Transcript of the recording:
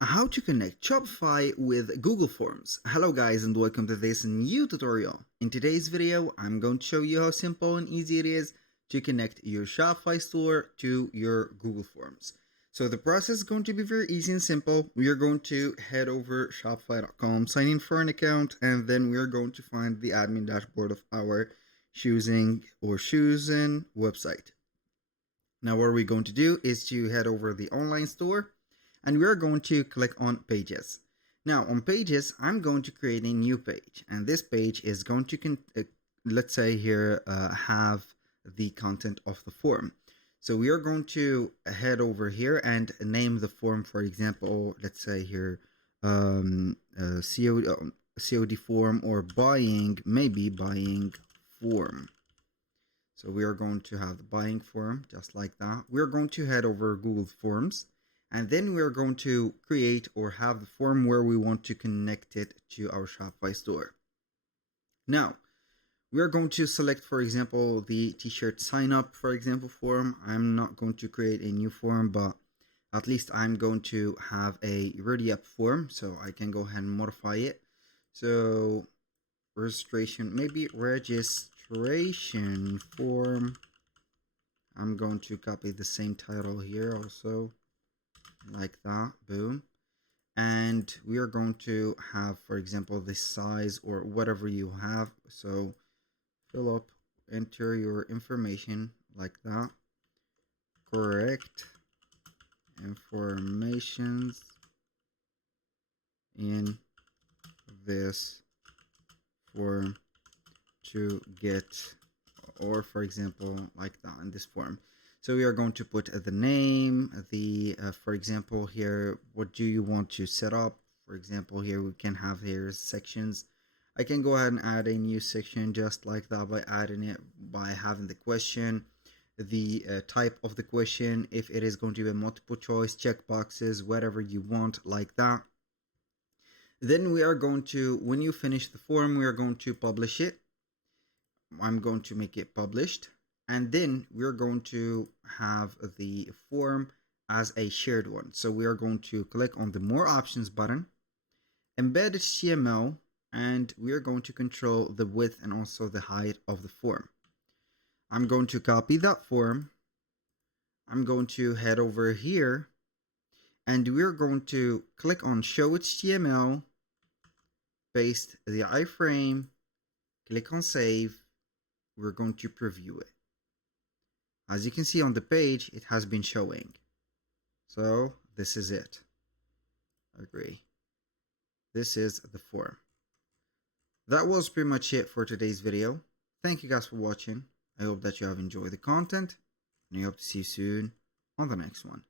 How to connect Shopify with Google Forms. Hello guys and welcome to this new tutorial. In today's video, I'm going to show you how simple and easy it is to connect your Shopify store to your Google Forms. So the process is going to be very easy and simple. We are going to head over shopify.com, sign in for an account, and then we are going to find the admin dashboard of our choosing website. Now what we're going to do is to head over the online store and we are going to click on pages. Now on pages, I'm going to create a new page, and this page is going to, let's say here, have the content of the form. So we are going to head over here and name the form, for example, let's say here, COD form, or maybe buying form. So we are going to have the buying form just like that. We're going to head over Google Forms, and then we're going to create or have the form where we want to connect it to our Shopify store. Now, we're going to select, for example, the t-shirt sign up, for example, form. I'm not going to create a new form, but at least I'm going to have a ready up form, so I can go ahead and modify it. So maybe registration form. I'm going to copy the same title here also, like that, boom. And we are going to have, for example, the size or whatever you have. So fill up, enter your information like that. Correct informations in this form to get, or for example, like that in this form. So we are going to put the name, for example here, what do you want to set up? For example, here we can have here sections. I can go ahead and add a new section just like that by having the question, the type of the question, if it is going to be a multiple choice, check boxes, whatever you want, like that. Then we are going to, when you finish the form, we are going to publish it. I'm going to make it published, and then we're going to have the form as a shared one. So we are going to click on the more options button, embed HTML, and we are going to control the width and also the height of the form. I'm going to copy that form. I'm going to head over here, and we're going to click on show HTML, paste the iframe, click on save. We're going to preview it. As you can see on the page, it has been showing. So this is it. Agree. This is the form. That was pretty much it for today's video. Thank you guys for watching. I hope that you have enjoyed the content, and I hope to see you soon on the next one.